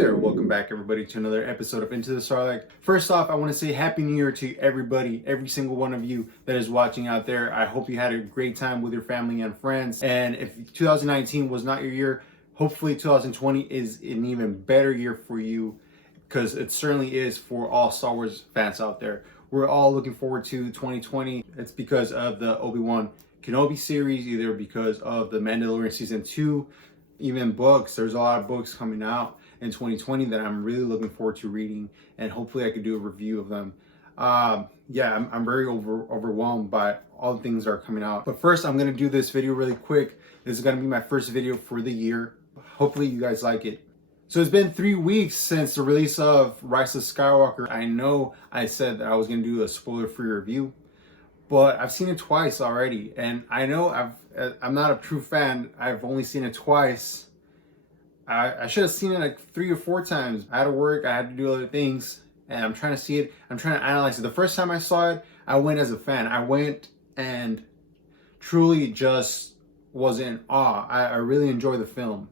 there, welcome back everybody to another episode of Into the Starlight. First off, I want to say Happy New Year to everybody, every single one of you that is watching out there. I hope you had a great time with your family and friends. And if 2019 was not your year, hopefully 2020 is an even better year for you, because it certainly is for all Star Wars fans out there. We're all looking forward to 2020. It's because of the Obi-Wan Kenobi series, either because of the Mandalorian Season 2, even books. There's a lot of books coming out in 2020 that I'm really looking forward to reading, and hopefully I could do a review of them. I'm very overwhelmed by all the things that are coming out. But first, I'm going to do this video really quick. This is going to be my first video for the year. Hopefully you guys like it. So it's been 3 weeks since the release of Rise of Skywalker. I know I said that I was going to do a spoiler-free review, but I've seen it twice already, and I know I'm not a true fan. I've only seen it twice. I should have seen it like 3 or 4 times. I had to work, I had to do other things, and I'm trying to see it. I'm trying to analyze it. The first time I saw it, I went as a fan. I went and truly just was in awe. I really enjoyed the film.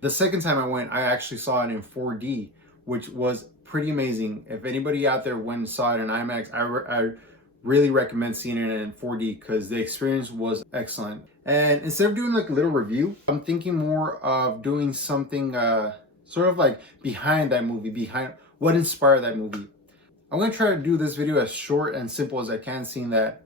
The second time I went, I actually saw it in 4D, which was pretty amazing. If anybody out there went and saw it in IMAX, I really recommend seeing it in 4D because the experience was excellent. And instead of doing like a little review, I'm thinking more of doing something sort of like behind that movie, behind what inspired that movie. I'm going to try to do this video as short and simple as I can, seeing that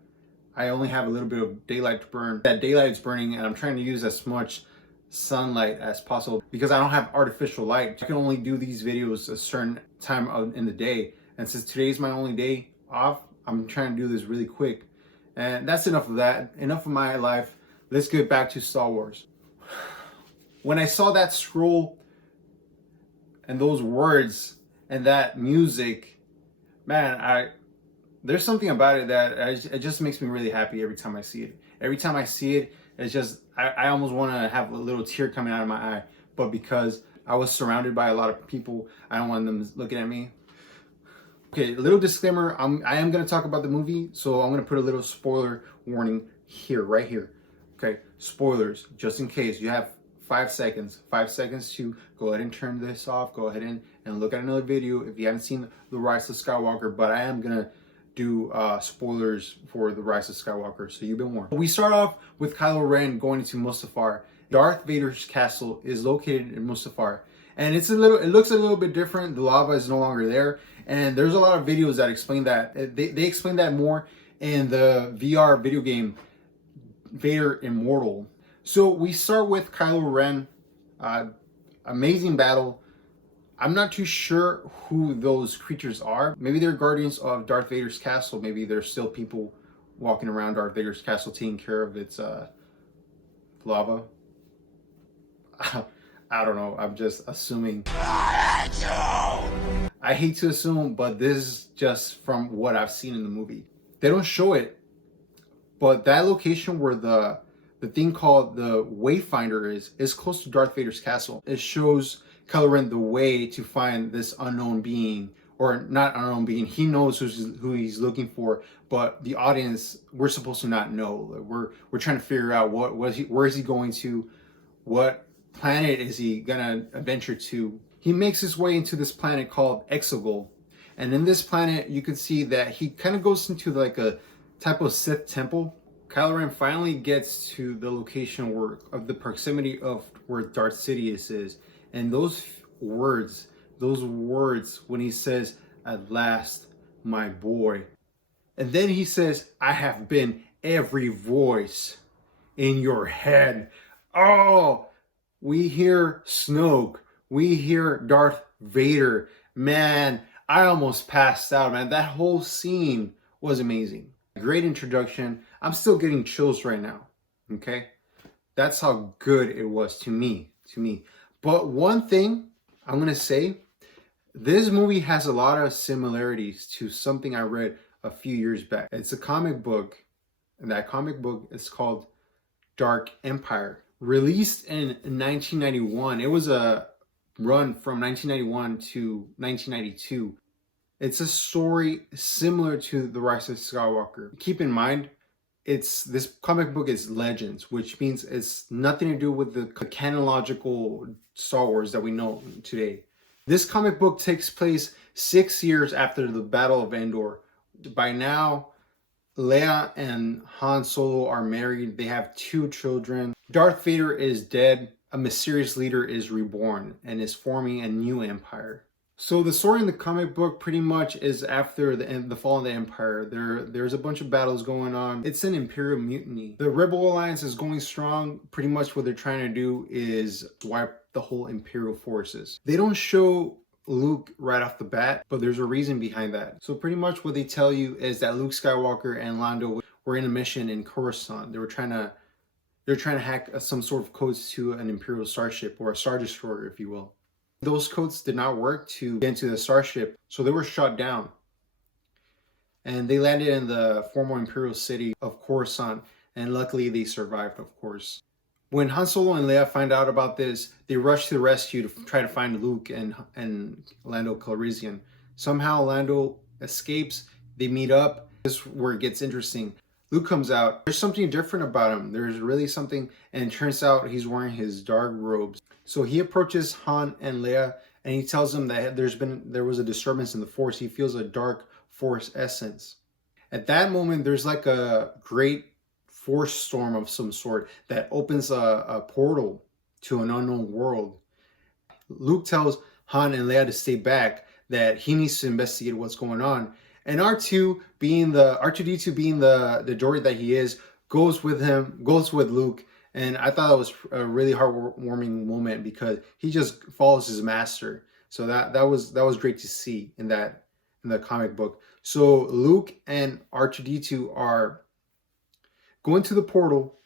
I only have a little bit of daylight to burn. That daylight is burning, and I'm trying to use as much sunlight as possible because I don't have artificial light. I can only do these videos a certain time in the day, and since today's my only day off, I'm trying to do this really quick. And that's enough of that. Enough of my life. Let's get back to Star Wars. When I saw that scroll and those words and that music, man, there's something about it that it just makes me really happy every time I see it. Every time I see it, it's just, I almost want to have a little tear coming out of my eye. But because I was surrounded by a lot of people, I don't want them looking at me. Okay, a little disclaimer, I am going to talk about the movie, so I'm going to put a little spoiler warning here, right here. Okay, spoilers, just in case. You have 5 seconds. 5 seconds to go ahead and turn this off. Go ahead and look at another video if you haven't seen The Rise of Skywalker, but I am going to do spoilers for The Rise of Skywalker, so you've been warned. We start off with Kylo Ren going into Mustafar. Darth Vader's castle is located in Mustafar, and it looks a little bit different. The lava is no longer there, and there's a lot of videos that explain that. They explain that more in the VR video game Vader Immortal. So we start with Kylo Ren. Amazing battle. I'm not too sure who those creatures are. Maybe they're guardians of Darth Vader's castle. Maybe there's still people walking around Darth Vader's castle taking care of its lava. I don't know. I'm just assuming. I hate to assume, but this is just from what I've seen in the movie. They don't show it, but that location where the thing called the Wayfinder is close to Darth Vader's castle. It shows Kylo Ren the way to find this unknown being, or not unknown being. He knows who he's looking for, but the audience, we're supposed to not know. We're trying to figure out where is he going to, what planet is he gonna venture to. He makes his way into this planet called Exegol, and in this planet you can see that he kind of goes into like a type of Sith temple. Kylo Ren finally gets to the location of the proximity of where Darth Sidious is, and those words when he says, "At last, my boy," and then he says, "I have been every voice in your head." Oh, we hear Snoke, we hear Darth Vader. Man, I almost passed out, man. That whole scene was amazing. Great introduction. I'm still getting chills right now. Okay, that's how good it was to me. But one thing I'm gonna say, this movie has a lot of similarities to something I read a few years back. It's a comic book, and that comic book is called Dark Empire. Released in 1991. It was a run from 1991 to 1992. It's a story similar to The Rise of Skywalker. Keep in mind, this comic book is Legends, which means it's nothing to do with the chronological Star Wars that we know today. This comic book takes place 6 years after the Battle of Endor. By now, Leia and Han Solo are married. They have 2 children. Darth Vader is dead. A mysterious leader is reborn and is forming a new empire. So the story in the comic book pretty much is after the fall of the Empire. There's a bunch of battles going on. It's an Imperial mutiny. The Rebel Alliance is going strong. Pretty much what they're trying to do is wipe the whole Imperial forces. They don't show Luke right off the bat, but there's a reason behind that. So pretty much what they tell you is that Luke Skywalker and Lando were in a mission in Coruscant. They're trying to hack some sort of codes to an Imperial starship, or a Star Destroyer, if you will. Those codes did not work to get into the starship, so they were shot down. And they landed in the former Imperial city of Coruscant, and luckily they survived, of course. When Han Solo and Leia find out about this, they rush to the rescue to try to find Luke and Lando Calrissian. Somehow Lando escapes, they meet up. This is where it gets interesting. Luke comes out. There's something different about him. There's really something, and it turns out he's wearing his dark robes. So he approaches Han and Leia, and he tells them that there was a disturbance in the Force. He feels a dark Force essence. At that moment, there's like a great Force storm of some sort that opens a portal to an unknown world. Luke tells Han and Leia to stay back, that he needs to investigate what's going on. And R2D2 being the droid that he is, goes with Luke. And I thought that was a really heartwarming moment because he just follows his master. So that was great to see in the comic book. So Luke and R2D2 are going to the portal,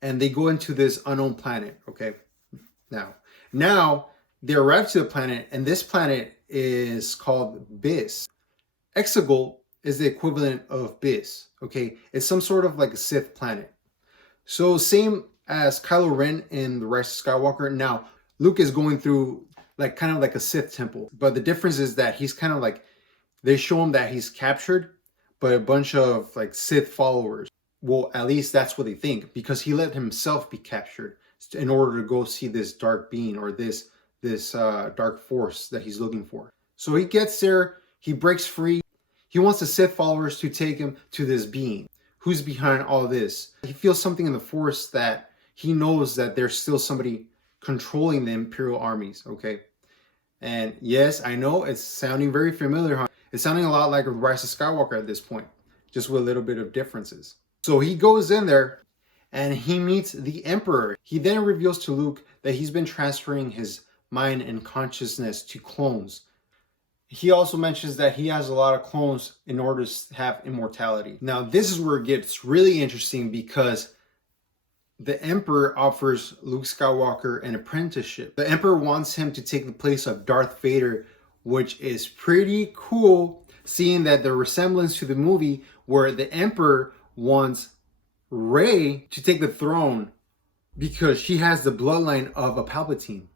and they go into this unknown planet. Okay, now they arrive to the planet, and this planet is called Bis. Exegol is the equivalent of Bis. Okay, it's some sort of like a Sith planet. So same as Kylo Ren in The Rise of Skywalker. Now Luke is going through kind of like a Sith temple, but the difference is that he's kind of like, they show him that he's captured, but a bunch of like Sith followers. Well, at least that's what they think, because he let himself be captured in order to go see this dark being, or this dark force that he's looking for. So he gets there, he breaks free. He wants the Sith followers to take him to this being. Who's behind all this? He feels something in the Force that he knows that there's still somebody controlling the Imperial armies, okay? And yes, I know it's sounding very familiar, huh? It's sounding a lot like Rise of Skywalker at this point, just with a little bit of differences. So he goes in there and he meets the Emperor. He then reveals to Luke that he's been transferring his mind and consciousness to clones. He also mentions that he has a lot of clones in order to have immortality. Now, this is where it gets really interesting, because the Emperor offers Luke Skywalker an apprenticeship. The Emperor wants him to take the place of Darth Vader, which is pretty cool, seeing that the resemblance to the movie where the Emperor wants Rey to take the throne because she has the bloodline of a Palpatine.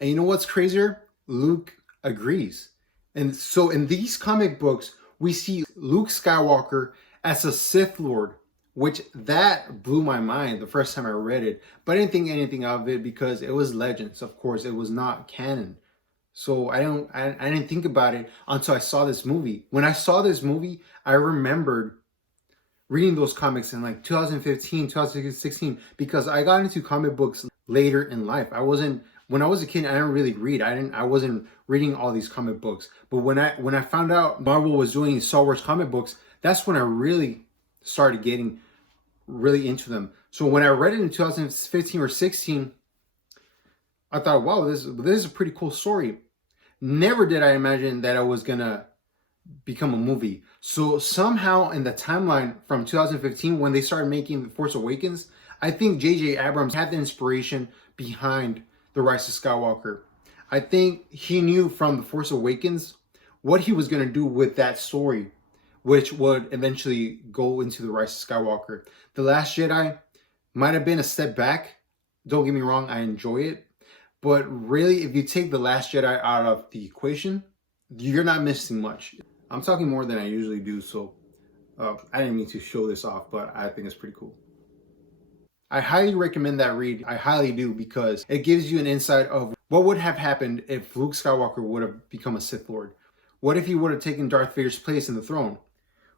And you know what's crazier? Luke agrees. And so in these comic books, we see Luke Skywalker as a Sith Lord, which that blew my mind the first time I read it. But I didn't think anything of it because it was Legends. Of course, it was not canon. So I didn't think about it until I saw this movie. When I saw this movie, I remembered reading those comics in like 2015, 2016, because I got into comic books later in life. When I was a kid, I didn't really read. I wasn't reading all these comic books. But when I found out Marvel was doing Star Wars comic books, that's when I really started getting really into them. So when I read it in 2015 or 16, I thought, wow, this is a pretty cool story. Never did I imagine that I was gonna become a movie. So somehow in the timeline from 2015, when they started making The Force Awakens, I think J.J. Abrams had the inspiration behind The Rise of Skywalker. I think he knew from The Force Awakens what he was going to do with that story, which would eventually go into The Rise of Skywalker. The Last Jedi might have been a step back. Don't get me wrong, I enjoy it. But really, if you take The Last Jedi out of the equation, you're not missing much. I'm talking more than I usually do, so I didn't mean to show this off, but I think it's pretty cool. I highly recommend that read. I highly do, because it gives you an insight of What would have happened if Luke Skywalker would have become a Sith Lord? What if he would have taken Darth Vader's place in the throne?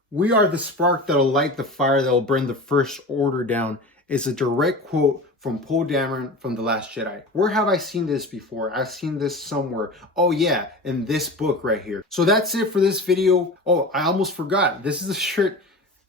"We are the spark that'll light the fire that'll burn the First Order down" is a direct quote from Poe Dameron from The Last Jedi. Where have I seen this before? I've seen this somewhere. Oh yeah, in this book right here. So that's it for this video. Oh, I almost forgot. This is a shirt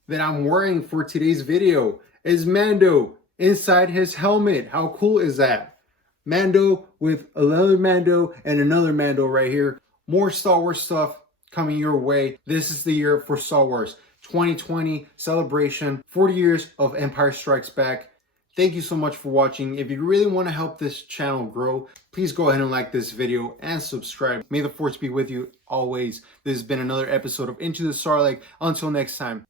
that I'm wearing for today's video. Is Mando inside his helmet. How cool is that? Mando with another Mando and another Mando right here. More Star Wars stuff coming your way. This is the year for Star Wars. 2020 celebration, 40 years of Empire Strikes Back. Thank you so much for watching. If you really want to help this channel grow, please go ahead and like this video and subscribe. May the force be with you always. This has been another episode of Into the Sarlacc. Until next time.